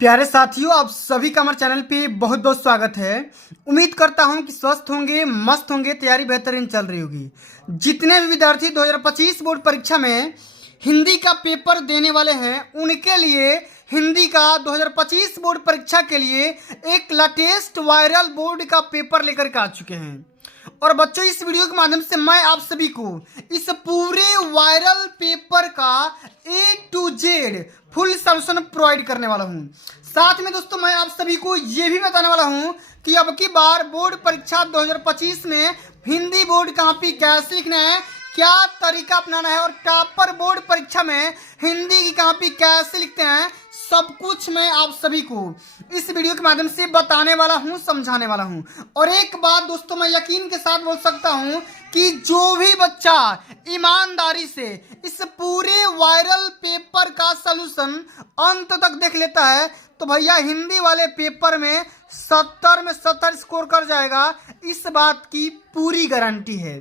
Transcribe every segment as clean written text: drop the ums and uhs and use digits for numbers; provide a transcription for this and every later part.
प्यारे साथियों, आप सभी का हमारे चैनल पे बहुत बहुत स्वागत है। उम्मीद करता हूं कि स्वस्थ होंगे, मस्त होंगे, तैयारी बेहतरीन चल रही होगी। जितने भी विद्यार्थी 2025 बोर्ड परीक्षा में हिंदी का पेपर देने वाले हैं, उनके लिए हिंदी का 2025 बोर्ड परीक्षा के लिए एक लेटेस्ट वायरल बोर्ड का पेपर लेकर के आ चुके हैं। और बच्चों, इस वीडियो के माध्यम से मैं आप सभी को इस पूरे वायरल पेपर का A to Z full solution provide करने वाला हूं। साथ में दोस्तों, मैं आप सभी को यह भी बताने वाला हूं कि अब की बार बोर्ड परीक्षा 2025 में हिंदी बोर्ड कॉपी कैसे लिखना है, क्या तरीका अपनाना है और टॉपर बोर्ड परीक्षा में हिंदी की कॉपी कैसे लिखते हैं, सब कुछ मैं आप सभी को इस वीडियो के माध्यम से बताने वाला हूं, समझाने वाला हूं। और एक बात दोस्तों, मैं यकीन के साथ बोल सकता हूं कि जो भी बच्चा ईमानदारी से इस पूरे वायरल पेपर का सलूशन अंत तक देख लेता है तो भैया हिंदी वाले पेपर में 70 में 70 स्कोर कर जाएगा, इस बात की पूरी गारंटी है।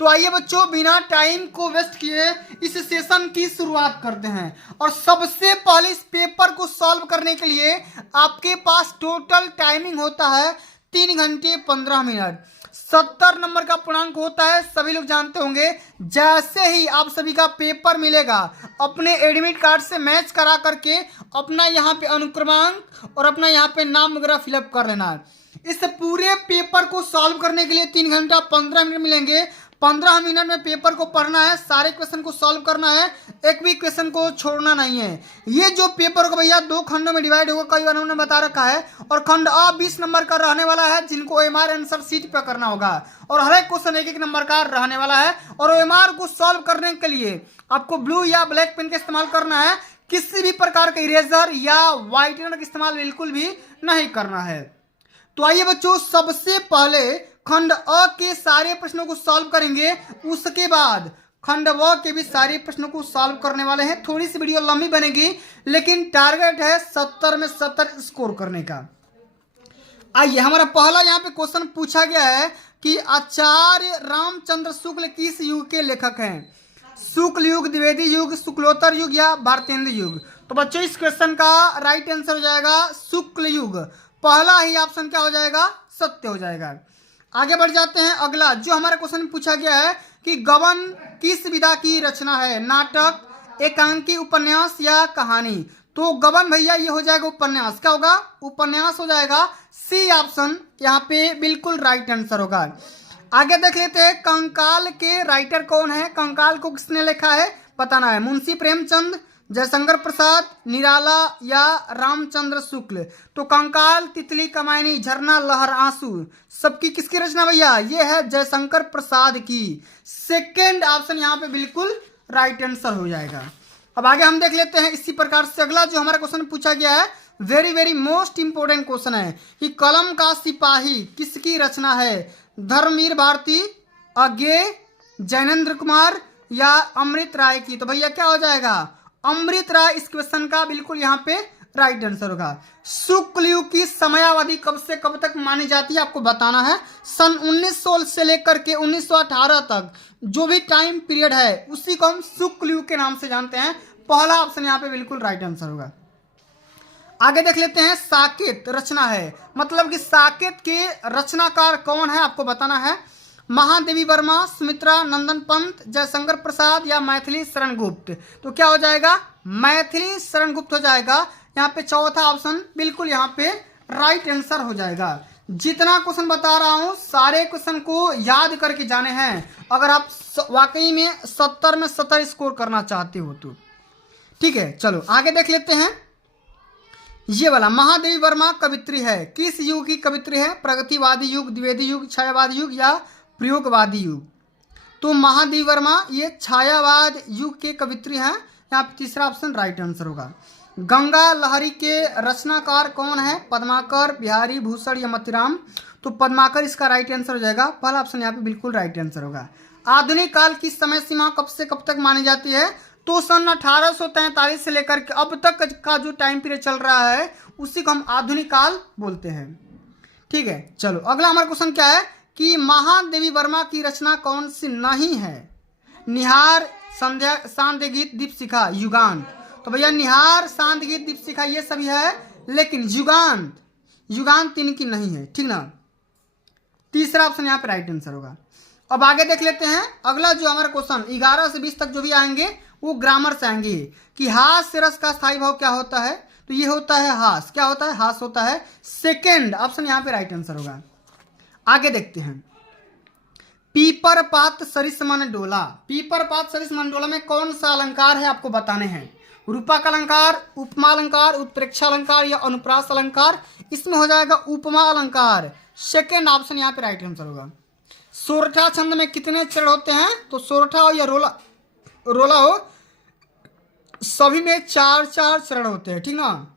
तो आइए बच्चों, बिना टाइम को वेस्ट किए इस सेशन की शुरुआत करते हैं। और सबसे पहले इस पेपर को सॉल्व करने के लिए आपके पास टोटल टाइमिंग होता है 3 घंटे 15 मिनट। 70 नंबर का पूर्णांक होता है, सभी लोग जानते होंगे। जैसे ही आप सभी का पेपर मिलेगा, अपने एडमिट कार्ड से मैच करा करके अपना यहाँ पे अनुक्रमांक और अपना यहाँ पे नाम वगैरह फिलअप कर लेना है। इस पूरे पेपर को सॉल्व करने के लिए 3 घंटा 15 मिनट मिलेंगे। 15 मिनट में पेपर को पढ़ना है, सारे क्वेश्चन को सॉल्व करना है, एक भी क्वेश्चन को छोड़ना नहीं है। ये जो पेपर को भैया 2 खंडों में डिवाइड होगा, कई बार हमने बता रखा है। और खंड A 20 नंबर का रहने वाला है, जिनको OMR आंसर शीट पर करना होगा। और हर एक क्वेश्चन 1-1 नंबर का रहने वाला है। और OMR को सॉल्व करने के लिए आपको ब्लू या ब्लैक पेन का इस्तेमाल करना है, किसी भी प्रकार का इरेजर या व्हाइटनर का इस्तेमाल बिल्कुल भी नहीं करना है। तो आइए बच्चों, सबसे पहले खंड अ के सारे प्रश्नों को सॉल्व करेंगे, उसके बाद खंड व के भी सारे प्रश्नों को सॉल्व करने वाले हैं। थोड़ी सी वीडियो लंबी बनेगी, लेकिन टारगेट है 70 में 70 स्कोर करने का। आइए, हमारा पहला यहाँ पे क्वेश्चन पूछा गया है कि आचार्य रामचंद्र शुक्ल किस युग के लेखक हैं? शुक्ल युग, द्विवेदी युग, शुक्लोत्तर युग या भारतेंद्र युग? तो बच्चों, इस क्वेश्चन का राइट आंसर हो जाएगा शुक्ल युग। पहला ही ऑप्शन क्या हो जाएगा? सत्य हो जाएगा। आगे बढ़ जाते हैं। अगला जो हमारा क्वेश्चन पूछा गया है कि गबन किस विधा की रचना है? नाटक, एकांकी, उपन्यास या कहानी? तो गबन भैया ये हो जाएगा उपन्यास। क्या होगा? उपन्यास हो जाएगा। सी ऑप्शन यहाँ पे बिल्कुल राइट आंसर होगा। आगे देख लेते हैं, कंकाल के राइटर कौन है? कंकाल को किसने लिखा है बताना है। मुंशी प्रेमचंद, जयशंकर प्रसाद, निराला या रामचंद्र शुक्ल? तो कंकाल, तितली, कमायनी, झरना, लहर, आंसू, सबकी किसकी रचना भैया? ये है जयशंकर प्रसाद की। सेकेंड ऑप्शन यहाँ पे बिल्कुल राइट आंसर हो जाएगा। अब आगे हम देख लेते हैं इसी प्रकार से अगला जो हमारा क्वेश्चन पूछा गया है, very very most important question है कि कलम का सिपाही किसकी रचना है? धर्मवीर भारती, अज्ञे, जैनेन्द्र कुमार या अमृत राय की? तो भैया क्या हो जाएगा? अमृत राय इस क्वेश्चन का बिल्कुल यहाँ पे राइट आंसर होगा। शुक्ल युग की समयावधि कब से कब तक मानी जाती है आपको बताना है। सन 1916 से लेकर के 1918 तक जो भी टाइम पीरियड है उसी को हम शुक्ल युग के नाम से जानते हैं। पहला ऑप्शन यहाँ पे बिल्कुल राइट आंसर होगा। आगे देख लेते हैं, साकेत रचना है, मतलब कि साकेत के रचनाकार कौन है आपको बताना है। महादेवी वर्मा, सुमित्रा नंदन पंत, जयशंकर प्रसाद या मैथिली शरण गुप्त? तो क्या हो जाएगा? मैथिली शरण गुप्त हो जाएगा। यहाँ पे चौथा ऑप्शन बिल्कुल यहाँ पे राइट आंसर हो जाएगा। जितना क्वेश्चन बता रहा हूँ सारे क्वेश्चन को याद करके जाने हैं, अगर आप वाकई में 70 में 70 स्कोर करना चाहते हो तो। ठीक है, चलो आगे देख लेते हैं। ये वाला महादेवी वर्मा कवित्री है, किस युग की कवित्री है? प्रगतिवादी युग, द्विवेदी युग, छायावादी युग या प्रयोगवादी युग? तो महादेवी वर्मा ये छायावाद युग के कवित्री हैं। यहाँ पे तीसरा ऑप्शन राइट आंसर होगा। गंगा लहरी के रचनाकार कौन है? पद्माकर, बिहारी भूषण या मोतीराम? तो पद्माकर इसका राइट आंसर हो जाएगा। पहला ऑप्शन यहाँ पे बिल्कुल राइट आंसर होगा। आधुनिक काल की समय सीमा कब से कब तक मानी जाती है? तो सन 1843 से लेकर के अब तक का जो टाइम पीरियड चल रहा है उसी को हम आधुनिक काल बोलते हैं। ठीक है, चलो अगला हमारा क्वेश्चन क्या है कि महादेवी वर्मा की रचना कौन सी नहीं है? निहार, संध्या, सांध्य गीत, दीपशिखा, युगांत? तो भैया निहार, सांध्य गीत, दीपशिखा ये सभी है, लेकिन युगांत युगांत इनकी नहीं है, ठीक ना। तीसरा ऑप्शन यहाँ पे राइट आंसर होगा। अब आगे देख लेते हैं अगला जो हमारा क्वेश्चन 11 से 20 तक जो भी आएंगे वो ग्रामर से आएंगे कि हास से रस का स्थायी भाव क्या होता है। तो ये होता है हास। क्या होता है? हास होता है। सेकेंड ऑप्शन यहाँ पे राइट आंसर होगा। आगे देखते हैं पीपर पात सरिस मन डोला। पीपर पात सरिस मन डोला में कौन सा अलंकार है आपको बताने हैं। रूपक अलंकार, उपमा अलंकार, उत्प्रेक्षा अलंकार या अनुप्रास अलंकार। इसमें हो जाएगा उपमा अलंकार। सेकेंड ऑप्शन यहाँ पे राइट आंसर होगा। सोरठा छंद में कितने चरण होते हैं। तो सोरठा हो या रोला हो सभी में 4-4 चरण होते हैं, ठीक ना।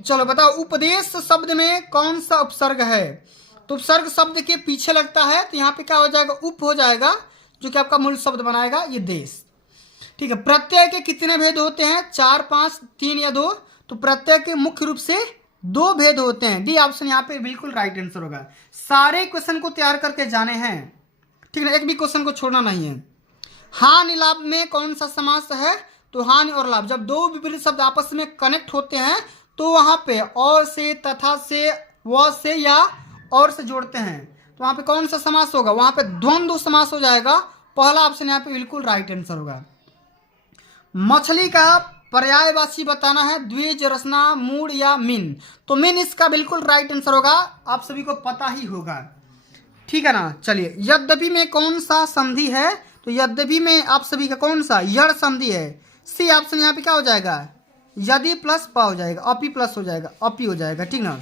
चलो बताओ उपदेश शब्द में कौन सा उपसर्ग है। तो उपसर्ग शब्द के पीछे लगता है तो यहाँ पे क्या हो जाएगा? उप हो जाएगा, जो कि आपका मूल शब्द बनाएगा ये देश, ठीक है। प्रत्यय के कितने भेद होते हैं? 4, 5, 3 या 2। तो प्रत्यय के मुख्य रूप से 2 भेद होते हैं। डी ऑप्शन यहाँ पे बिल्कुल राइट आंसर होगा। सारे क्वेश्चन को तैयार करके जाने हैं, ठीक है, एक भी क्वेश्चन को छोड़ना नहीं है। हानि लाभ में कौन सा समास है। तो हानि और लाभ जब दो विपरीत शब्द आपस में कनेक्ट होते हैं तो वहां पे और से, तथा से, व से या और से जोड़ते हैं तो वहां पे कौन सा समास होगा? वहां पे द्वंद्व समास हो जाएगा। पहला ऑप्शन यहाँ पे बिल्कुल राइट आंसर होगा। मछली का पर्यायवाची बताना है, द्विज, रसना, मूड या मीन। तो मीन इसका बिल्कुल राइट आंसर होगा, आप सभी को पता ही होगा, ठीक है ना। चलिए यद्यपि में कौन सा संधि है। तो यद्यपि में आप सभी का कौन सा? यड़ संधि है। सी ऑप्शन यहाँ पे क्या हो जाएगा? यदि प्लस प हो जाएगा, अपी प्लस हो जाएगा, अपी हो जाएगा, ठीक ना।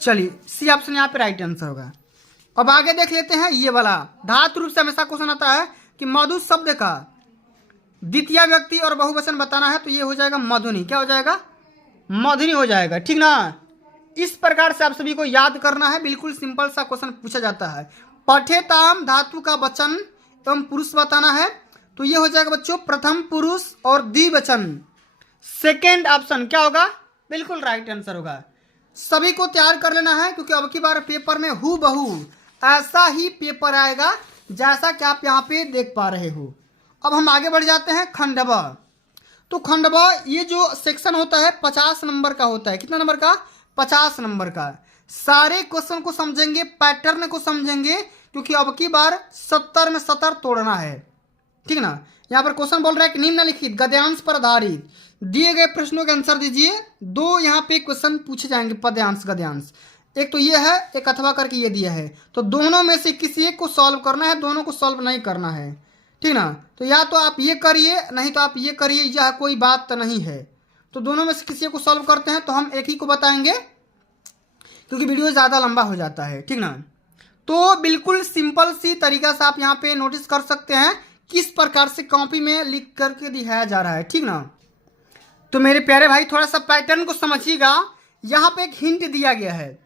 चलिए सी ऑप्शन यहाँ पे राइट आंसर होगा। अब आगे देख लेते हैं ये वाला धातु रूप से हमेशा क्वेश्चन आता है कि मधु शब्द का द्वितीय व्यक्ति और बहुवचन बताना है। तो ये हो जाएगा मधुनी। क्या हो जाएगा? मधुनी हो जाएगा, ठीक ना। इस प्रकार से आप सभी को याद करना है, बिल्कुल सिंपल सा क्वेश्चन पूछा जाता है। पठेताम धातु का वचन एवं पुरुष बताना है। तो ये हो जाएगा बच्चों प्रथम पुरुष और द्विवचन। सेकेंड ऑप्शन क्या होगा? बिल्कुल राइट आंसर होगा। सभी को तैयार कर लेना है क्योंकि अब की बार पेपर में हूबहू ऐसा ही पेपर आएगा जैसा कि आप यहाँ पे देख पा रहे हो। अब हम आगे बढ़ जाते हैं खंडवा। तो खंडवा ये जो सेक्शन होता है 50 नंबर का होता है। कितना नंबर का? 50 नंबर का। सारे क्वेश्चन को समझेंगे, पैटर्न को समझेंगे, क्योंकि अब की बार 70 में 70 तोड़ना है, ठीक ना। यहाँ पर क्वेश्चन बोल रहा है कि निम्नलिखित गद्यांश पर आधारित दिए गए प्रश्नों के आंसर दीजिए। 2 यहाँ पे क्वेश्चन पूछे जाएंगे, पद्यांश गद्यांश। एक तो ये है, एक अथवा करके ये दिया है। तो दोनों में से किसी एक को सॉल्व करना है, दोनों को सॉल्व नहीं करना है, ठीक ना। तो या तो आप ये करिए, नहीं तो आप ये करिए, यह कोई बात तो नहीं है। तो दोनों में से किसी को सॉल्व करते हैं। तो हम एक ही को बताएंगे क्योंकि वीडियो ज़्यादा लंबा हो जाता है, ठीक ना। तो बिल्कुल सिंपल सी तरीका से आप यहाँ पे नोटिस कर सकते हैं किस प्रकार से कॉपी में लिख करके दिखाया जा रहा है, ठीक ना। तो मेरे प्यारे भाई थोड़ा सा पैटर्न को समझिएगा। यहाँ पे एक हिंट दिया गया है,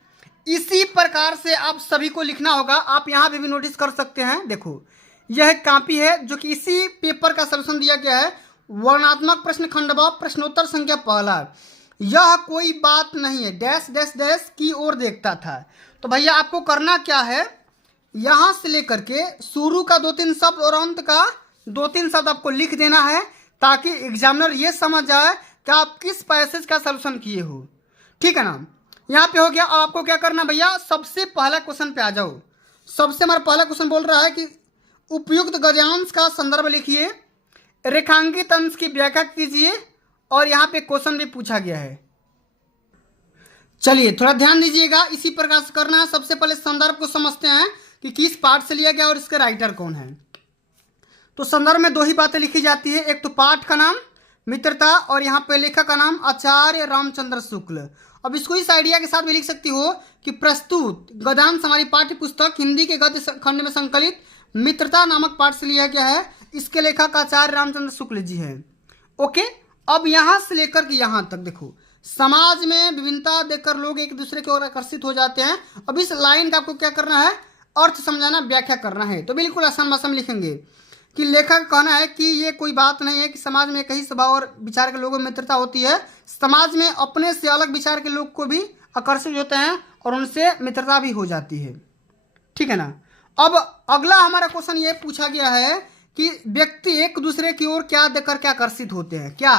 इसी प्रकार से आप सभी को लिखना होगा। आप यहाँ पे भी नोटिस कर सकते हैं, देखो यह कॉपी है जो कि इसी पेपर का सलूशन दिया गया है। वर्णात्मक प्रश्न खंडवा प्रश्नोत्तर संख्या पहला, यह कोई बात नहीं है डैश डैश डैश की ओर देखता था। तो भैया आपको करना क्या है, यहाँ से लेकर के शुरू का 2-3 शब्द और अंत का 2-3 शब्द आपको लिख देना है ताकि एग्जामिनर ये समझ जाए कि आप किस पैसेज का सलूशन किए हो, ठीक है ना। यहाँ पे हो गया। अब आपको क्या करना भैया, सबसे पहला क्वेश्चन पे आ जाओ। सबसे हमारा पहला क्वेश्चन बोल रहा है कि उपयुक्त गद्यांश का संदर्भ लिखिए, रेखांकित अंश की व्याख्या कीजिए, और यहाँ पे क्वेश्चन भी पूछा गया है। चलिए थोड़ा ध्यान दीजिएगा, इसी प्रकार से करना है। सबसे पहले संदर्भ को समझते हैं कि किस पाठ से लिया गया और इसके राइटर कौन है। तो संदर्भ में 2 ही बातें लिखी जाती है, एक तो पाठ का नाम मित्रता और यहाँ पे लेखक का नाम आचार्य रामचंद्र शुक्ल। अब इसको इस आइडिया के साथ भी लिख सकती हो कि प्रस्तुत गद्यांश हमारी पाठ्य पुस्तक हिंदी के गद्य खंड में संकलित मित्रता नामक पाठ से लिया गया है। इसके लेखक आचार्य रामचंद्र शुक्ल जी हैं। ओके, अब यहाँ से लेकर के यहाँ तक देखो, समाज में विभिन्नता देखकर लोग एक दूसरे की ओर आकर्षित हो जाते हैं। अब इस लाइन का आपको क्या करना है, अर्थ समझाना, व्याख्या करना है। तो बिल्कुल आसान भाषा में लिखेंगे कि लेखक का कहना है कि ये कोई बात नहीं है कि समाज में कई स्वभाव और विचार के लोगों में मित्रता होती है। समाज में अपने से अलग विचार के लोग को भी आकर्षित होते हैं और उनसे मित्रता भी हो जाती है, ठीक है ना। अब अगला हमारा क्वेश्चन ये पूछा गया है कि व्यक्ति एक दूसरे की ओर क्या देखकर क्या आकर्षित होते हैं, क्या।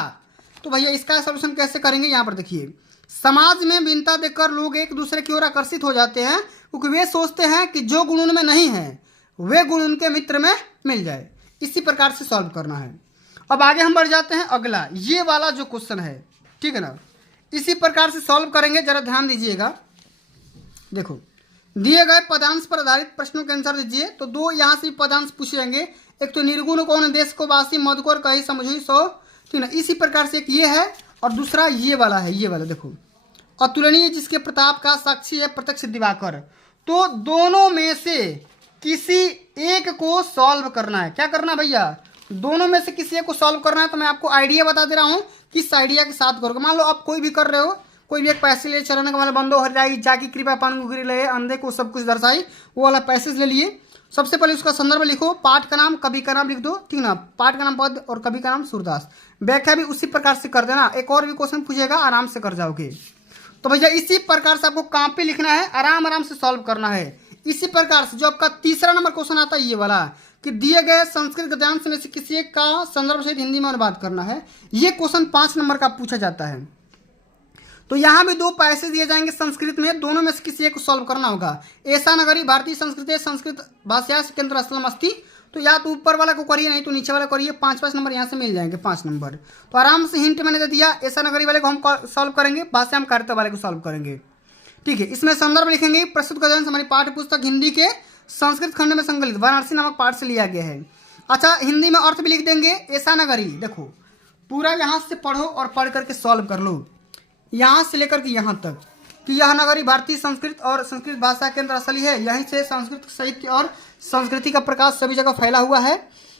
तो भैया इसका सलूशन कैसे करेंगे, यहाँ पर देखिए समाज में भिन्नता देखकर लोग एक दूसरे की ओर आकर्षित हो जाते हैं, क्योंकि वे सोचते हैं कि जो गुण उनमें नहीं है वे गुण उनके मित्र में मिल जाए। इसी प्रकार से सॉल्व करना है। अब आगे हम बढ़ जाते हैं। अगला ये वाला जो क्वेश्चन है, ठीक है ना, इसी प्रकार से सॉल्व करेंगे। जरा ध्यान दीजिएगा। देखो, दिए गए पदांश पर आधारित प्रश्नों के आंसर दीजिए। तो दो यहाँ से पदांश पूछे जाएंगे। एक तो निर्गुण कौन, देश को वासी, मध को और कही समझी सो, ठीक ना। इसी प्रकार से एक ये है और दूसरा ये वाला है। ये वाला देखो, अतुलनीय जिसके प्रताप का साक्षी है प्रत्यक्ष दिवाकर। तो दोनों में से किसी एक को सॉल्व करना है। क्या करना है भैया? दोनों में से किसी एक को सॉल्व करना है। तो मैं आपको आइडिया बता दे रहा हूँ किस आइडिया के साथ करोगे। मान लो आप कोई भी कर रहे हो, कोई भी एक पैसे ले चरण का मतलब बंदो हरियाई जाकी कृपा पान गुगरी ले अंधे को सब कुछ दर्शाई, वो वाला पैसेज ले लिए। सबसे पहले उसका संदर्भ लिखो, पाठ का नाम कवि का नाम लिख दो, ठीक ना। पाठ का नाम पद और कवि का नाम सूरदास। व्याख्या भी उसी प्रकार से कर देना। एक और भी क्वेश्चन पूछेगा, आराम से कर जाओगे। तो भैया इसी प्रकार से आपको कॉपी लिखना है, आराम आराम से सॉल्व करना है। इसी प्रकार से जो आपका तीसरा नंबर क्वेश्चन आता है ये वाला, कि दिए गए संस्कृत गद्यांश में से किसी एक का संदर्भ सहित हिंदी में अनुवाद करना है। ये क्वेश्चन 5 नंबर का पूछा जाता है। तो यहाँ भी दो पैसे दिए जाएंगे संस्कृत में, दोनों में से किसी एक को सॉल्व करना होगा। ऐसा नगरी भारतीय संस्कृति संस्कृत भाषा केंद्र स्थलम अस्ति। तो या तो ऊपर वाला को करिए, नहीं तो नीचे वाला करिए। 5-5 नंबर यहाँ से मिल जाएंगे, 5 नंबर। तो आराम से हिंट मैंने दे दिया। ऐसा नगरी वाले को हम सॉल्व करेंगे, भाषा कार्य वाले को सॉल्व करेंगे, ठीक है। इसमें संदर्भ लिखेंगे, प्रस्तुत गद्यांश हमारी पाठ्य पुस्तक हिंदी के संस्कृत खंड में संकलित वाराणसी नामक पाठ से लिया गया है। अच्छा, हिंदी में अर्थ भी लिख देंगे। ऐसा नगरी देखो, पूरा यहाँ से पढ़ो और पढ़ करके सॉल्व कर लो, यहाँ से लेकर के यहाँ तक, कि यह नगरी भारतीय संस्कृत और संस्कृत भाषा केंद्र स्थली है। यहीं से संस्कृत साहित्य और संस्कृति का प्रकाश सभी जगह फैला हुआ है।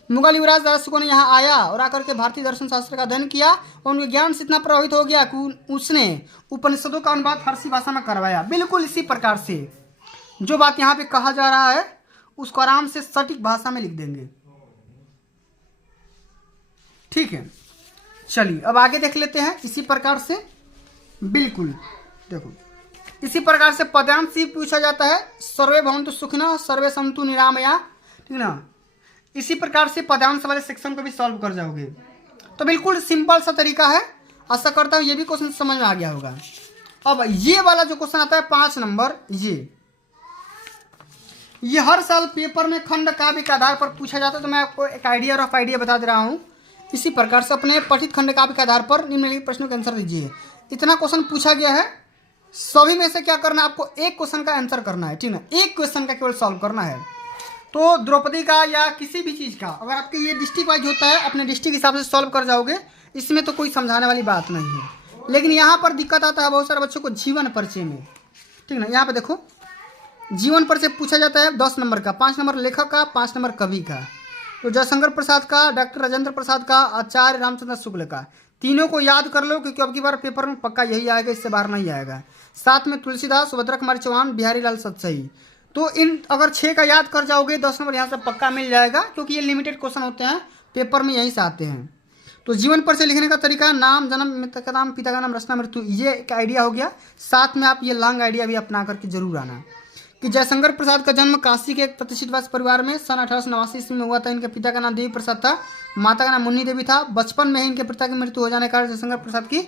मुगल युवराज दाराशुको ने यहाँ आया और आकर के भारतीय दर्शन शास्त्र का अध्ययन किया और उनके ज्ञान से इतना प्रभावित हो गया कि उसने उपनिषदों का अनुवाद फारसी भाषा में करवाया। बिल्कुल इसी प्रकार से जो बात यहाँ पे कहा जा रहा है उसको आराम से सटीक भाषा में लिख देंगे, ठीक है। चलिए अब आगे देख लेते हैं। इसी प्रकार से बिल्कुल देखो, इसी प्रकार से पदांश ही पूछा जाता है। सर्वे भवन्तु सुखिनः सर्वे सन्तु निरामया, ठीक ना। इसी प्रकार से पदांश वाले सेक्शन को भी सॉल्व कर जाओगे। तो बिल्कुल सिंपल सा तरीका है। आशा करता हूँ ये भी क्वेश्चन समझ में आ गया होगा। अब ये वाला जो क्वेश्चन आता है 5 नंबर, ये हर साल पेपर में खंड काव्य के आधार पर पूछा जाता है। तो मैं आपको एक आइडिया रफ आइडिया बता दे रहा हूँ। इसी प्रकार से अपने पठित खंड काव्य के आधार पर निम्नलिखित प्रश्नों के आंसर दीजिए। इतना क्वेश्चन पूछा गया है, सभी में से क्या करना है, आपको एक क्वेश्चन का आंसर करना है, ठीक ना। एक क्वेश्चन का केवल सॉल्व करना है। तो द्रौपदी का या किसी भी चीज़ का अगर आपके ये डिस्ट्रिक्ट वाइज होता है, अपने डिस्ट्रिक्ट हिसाब से सॉल्व कर जाओगे। इसमें तो कोई समझाने वाली बात नहीं है। लेकिन यहाँ पर दिक्कत आता है बहुत सारे बच्चों को जीवन परिचय में, ठीक ना। यहाँ पे देखो, जीवन परिचय पूछा जाता है 10 नंबर का, 5 नंबर लेखक का, 5 नंबर कवि का। तो जयशंकर प्रसाद का, डॉक्टर राजेंद्र प्रसाद का, आचार्य रामचंद्र शुक्ल का। तीनों को याद कर लो क्योंकि अब की बार पेपर में पक्का यही आएगा, इससे बाहर नहीं आएगा। साथ में तुलसीदास, सुभद्रा कुमारी चौहान, बिहारी लाल सतसई। तो इन अगर 6 का याद कर जाओगे 10 नंबर यहाँ से पक्का मिल जाएगा, क्योंकि ये लिमिटेड क्वेश्चन होते हैं, पेपर में यहीं से आते हैं। तो जीवन परिचय लिखने का तरीका, नाम, जन्म, का नाम, पिता का नाम, रचना, मृत्यु, ये एक आइडिया हो गया। साथ में आप ये लॉन्ग आइडिया भी अपना करके जरूर आना कि जयशंकर प्रसाद का जन्म काशी के एक प्रतिष्ठित वासी परिवार में सन 1889 ईस्वी में हुआ था। इनके पिता का नाम देवी प्रसाद था, माता का नाम मुन्नी देवी था। बचपन में ही इनके पिता की मृत्यु हो जाने के कारण जयशंकर प्रसाद की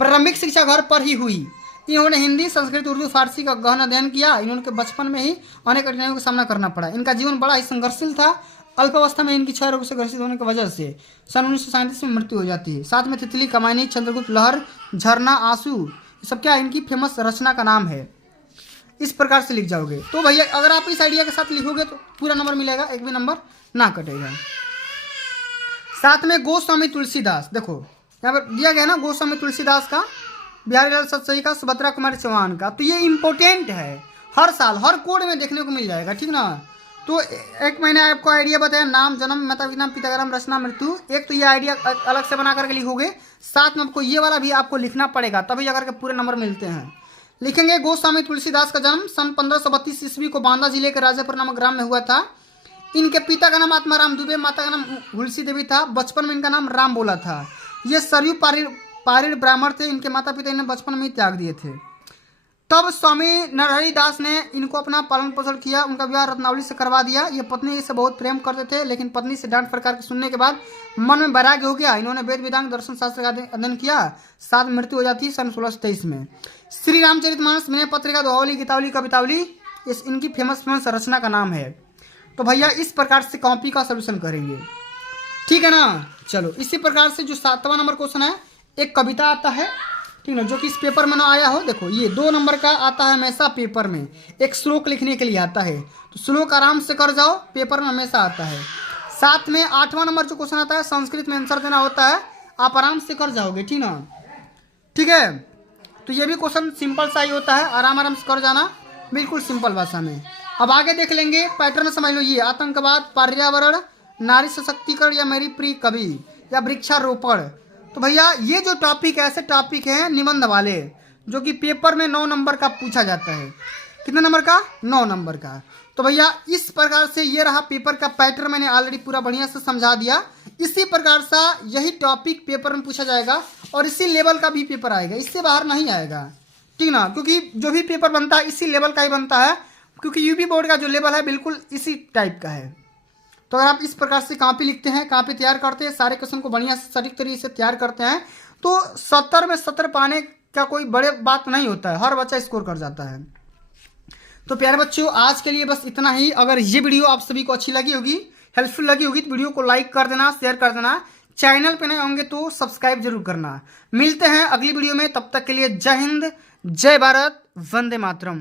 प्रारंभिक शिक्षा घर पर ही हुई। इन्होंने हिंदी, संस्कृत, उर्दू, फारसी का गहन अध्ययन किया। इन्होंने बचपन में ही अनेक कठिनाइयों का सामना करना पड़ा। इनका जीवन बड़ा ही संघर्षशील था। अल्पावस्था में इनकी 6 रोग से ग्रसित होने की वजह से सन 1937 में मृत्यु हो जाती है। साथ में तितली, कमायनी, चंद्रगुप्त, लहर, झरना, आंसू, सब क्या इनकी फेमस रचना का नाम है। इस प्रकार से लिख जाओगे। तो भैया अगर आप इस आइडिया के साथ लिखोगे तो पूरा नंबर मिलेगा, एक भी नंबर ना कटेगा। साथ में गोस्वामी तुलसीदास, देखो यहाँ पर दिया गया ना, गोस्वामी तुलसीदास का, बिहारी लाल सतसई का, सुभद्रा कुमारी चौहान का। तो ये इंपॉर्टेंट है, हर साल हर कोड में देखने को मिल जाएगा, ठीक ना। तो एक मैंने आपको आइडिया बताया, नाम, जन्म, माता पिता नाम, पिता का नाम, रचना, मृत्यु। एक तो ये आइडिया अलग से बना करके लिखोगे, साथ में आपको ये वाला भी आपको लिखना पड़ेगा, तभी जाकर के पूरे नंबर मिलते हैं। लिखेंगे गोस्वामी तुलसीदास का जन्म सन 1532 ईस्वी को बांदा जिले के राजापुर नामक ग्राम में हुआ था। इनके पिता का नाम आत्माराम दुबे, माता का नाम हुलसी देवी था। बचपन में इनका नाम राम बोला था। ये सरयू पारिण ब्राह्मण थे। इनके माता पिता इन्हें बचपन में ही त्याग दिए थे। तब स्वामी नरहरि दास ने इनको अपना पालन पोषण किया, उनका विवाह रत्नावली से करवा दिया। ये पत्नी से बहुत प्रेम करते थे, लेकिन पत्नी से डांट फटकार के सुनने के बाद मन में वैराग्य हो गया। इन्होंने वेद वेदांग दर्शन शास्त्र का अध्ययन किया। साथ मृत्यु हो जाती है सन 1623 में। श्री रामचरितमानस, विनय पत्रिका, दोहावली, गीतावली, कवितावली, इस इनकी फेमस रचना का नाम है। तो भैया इस प्रकार से कॉपी का सोल्यूशन करेंगे, ठीक है ना। चलो इसी प्रकार से जो 7वां नंबर क्वेश्चन है, एक कविता आता है, ठीक है, जो कि इस पेपर में ना आया हो। देखो ये 2 नंबर का आता है हमेशा पेपर में, एक श्लोक लिखने के लिए आता है, तो श्लोक आराम से कर जाओ, पेपर में हमेशा आता है। साथ में 8वां नंबर जो क्वेश्चन आता है, संस्कृत में आंसर देना होता है, आप आराम से कर जाओगे, ठीक ना, ठीक है। तो ये भी क्वेश्चन सिंपल सा ही होता है, आराम से कर जाना, बिल्कुल सिंपल भाषा में। अब आगे देख लेंगे, पैटर्न समझ लो। ये आतंकवाद, पर्यावरण, नारी सशक्तिकरण, या मेरी प्रिय कवि, या वृक्षारोपण। तो भैया ये जो टॉपिक है, ऐसे टॉपिक हैं निबंध वाले, जो कि पेपर में 9 नंबर का पूछा जाता है। कितने नंबर का? 9 नंबर का। तो भैया इस प्रकार से ये रहा पेपर का पैटर्न, मैंने ऑलरेडी पूरा बढ़िया से समझा दिया। इसी प्रकार से यही टॉपिक पेपर में पूछा जाएगा, और इसी लेवल का भी पेपर आएगा, इससे बाहर नहीं आएगा, ठीक ना। क्योंकि जो भी पेपर बनता है इसी लेवल का ही बनता है, क्योंकि यूपी बोर्ड का जो लेवल है बिल्कुल इसी टाइप का है। तो अगर आप इस प्रकार से कॉपी लिखते हैं, कॉपी तैयार करते हैं, सारे क्वेश्चन को बढ़िया से सटीक तरीके से तैयार करते हैं, तो 70 में 70 पाने का कोई बड़े बात नहीं होता है, हर बच्चा स्कोर कर जाता है। तो प्यारे बच्चों, आज के लिए बस इतना ही। अगर ये वीडियो आप सभी को अच्छी लगी होगी, हेल्पफुल लगी होगी, तो वीडियो को लाइक कर देना, शेयर कर देना। चैनल पे नए होंगे तो सब्सक्राइब जरूर करना। मिलते हैं अगली वीडियो में, तब तक के लिए जय हिंद, जय भारत, वंदे मातरम।